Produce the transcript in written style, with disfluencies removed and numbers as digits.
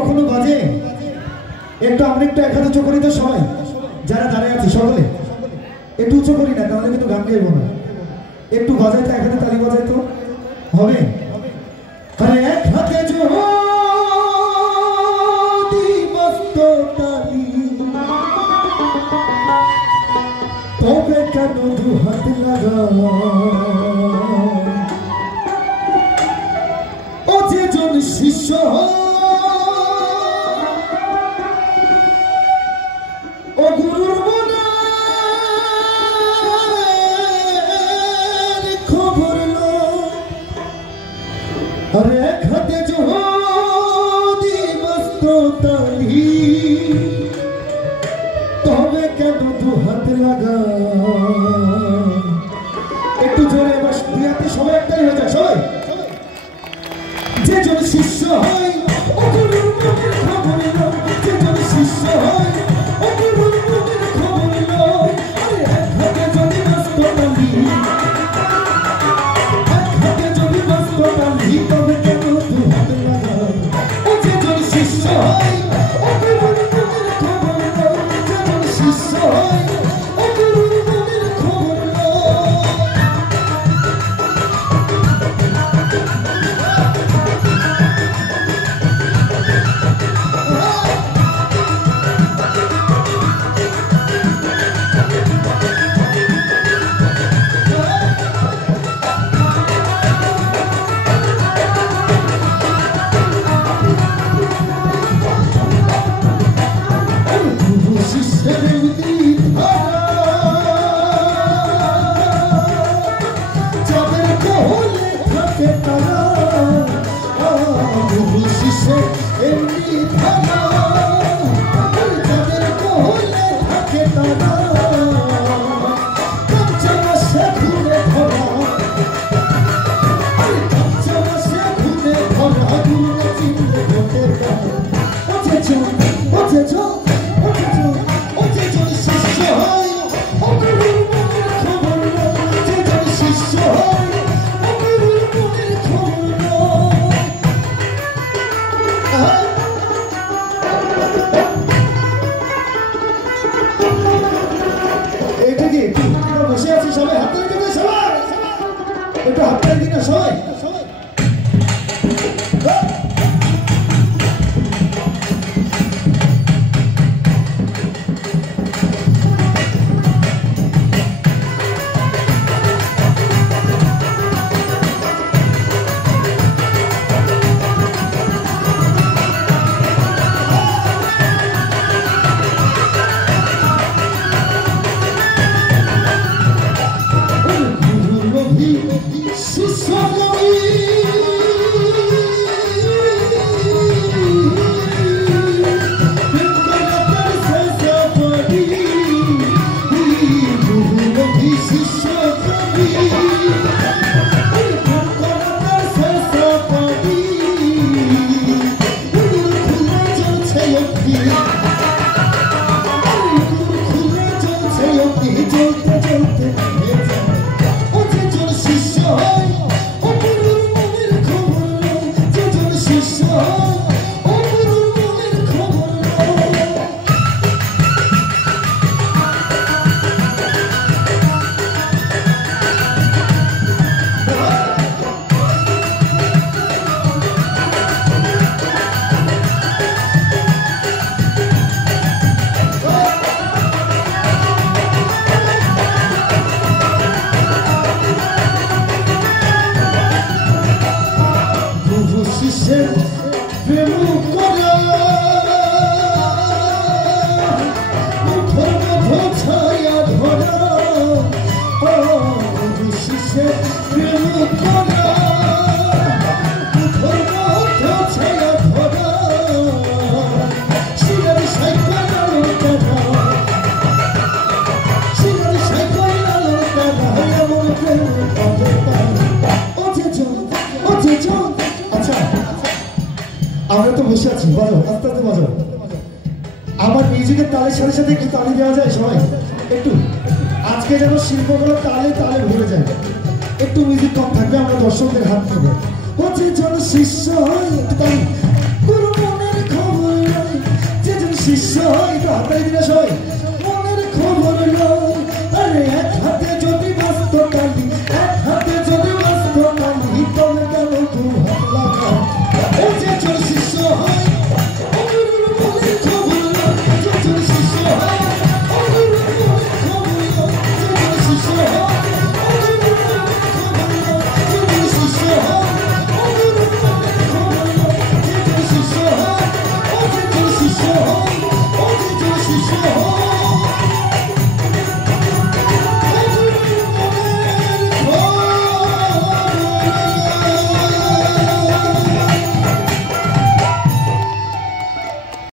কখনো বাজে একটু আমরা একটু এক হাত উঁচু করি তো সবাই যারা দাঁড়িয়ে আছি সকলে একটু উঁচু করি না তাহলে কিন্তু গান গাইবো না একটু বাজাই তো এক হাতে তালি বাজাই তো হবে আরে এক হাতে যদি মস্ত তালি তবে কেন দু হাত লাগা ও যে জন শিষ্য ও গুরুর মনের খবর লো আরে এক হাতে যদি মস্ত তালি তবে কেন দু হাত লাগা একটু জোরে এবার দুই হাতে সবাই একটাই হয়ে যায় সবাই যে জন শিষ্য হয় ও গুরুর মনের খবর লো যে জন শিষ্য হয় ও গুরুর মনের খবর লো আরে এক হাতে যদি মস্ত তালি এক হাতে যদি মস্ত তালি তবে কেন দু হাত লাগা ও যে জন শিষ্য হয় ও গুরুর মনের খবর লো যে জন শিষ্য হয় ও গুরুর মনের খবর লো বসে আছি সবাই হাত তালি দিতে সবাই একটু হাত তালি দিন সবাই আমরা তো বসে আছি বাজাও আস্তে আস্তে বাজাও আমার মিউজিকের তালের সাথে সাথে একটু তালি দেওয়া যায় সবাই একটু আজকে যেন শিল্পগুলো তালে তালে ভরে যায় একটু মিউজিক কম থাকবে আমরা দর্শকদের হাত নেব হচ্ছে জন শিষ্য হয় একটু তালি গুরু মনের খবর শিষ্য হয় তো হাতাই দিলে সবাই